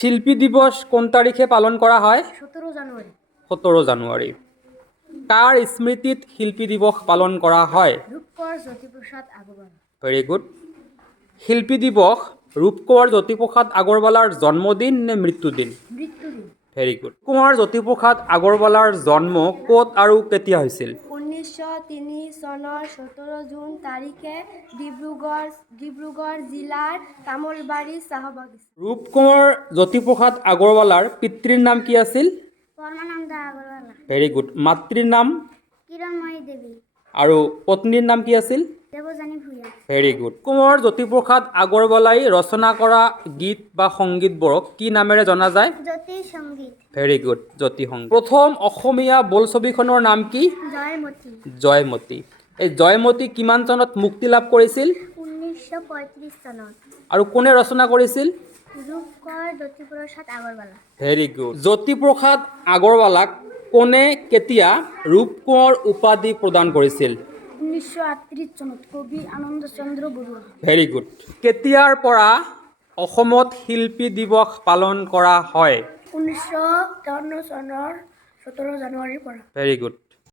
শিল্পী দিবস কোন তারিখে পালন করা হয়? 17 জানুয়ারি। 17 জানুয়ারি। কার স্মৃতিত শিল্পী দিবস পালন করা হয়? রূপকর জ্যোতিপ্রসাদ আগরওয়ালা। Very good. শিল্পী দিবস ৰূপকোঁৱৰ জ্যোতিপ্ৰসাদ আগৰৱালাৰ জন্মদিন নে মৃত্যুদিন? মৃত্যুদিন। Very good. কুঁৱৰ জ্যোতিপ্ৰসাদ আগৰৱালাৰ জন্ম ক'ত আৰু কেতিয়া হৈছিল? 1903 চনৰ 17 জুন তাৰিখে ডিব্ৰুগড় জিলাৰ তামোলবাৰী চাহবাগিচা। ৰূপকোঁৱৰ জ্যোতিপ্ৰসাদ আগৰৱালাৰ পিতৃৰ নাম কি আছিল? পৰমানন্দ আগৰৱালা। Very good. মাতৃৰ নাম? কিৰণময়ী দেৱী। আৰু পত্নীৰ নাম কি আছিল? দেৱযানী ভূঞা। Very good. কুঁৱৰ জ্যোতিপ্ৰসাদ আগৰৱালাই ৰচনা কৰা গীত বা সংগীতবোৰক কি নামেৰে জনা যায়? জ্যোতি সংগীত। ভেৰি গুড, জ্যোতি সংগীত। প্ৰথম অসমীয়া বোলছবিখনৰ নাম কি? জয়মতী। জয়মতী। এই জয়মতী কিমান চনত মুক্তি লাভ কৰিছিল? 1935 চনত। আৰু কোনে ৰচনা কৰিছিল? ৰূপকোঁৱৰ জ্যোতিপ্ৰসাদ আগৰৱালা। Very good. জ্যোতিপ্ৰসাদ আগৰৱালাক কোনে কেতিয়া ৰূপকোঁৱৰ উপাধি প্ৰদান কৰিছিল? 1938 চনত কবি আনন্দ চন্দ্ৰ বৰুৱা। Very good. কেতিয়াৰ পৰা অসমত শিল্পী দিৱস পালন কৰা হয়? 1953 চনৰ 17 জানুৱাৰীৰ পৰা। Very good.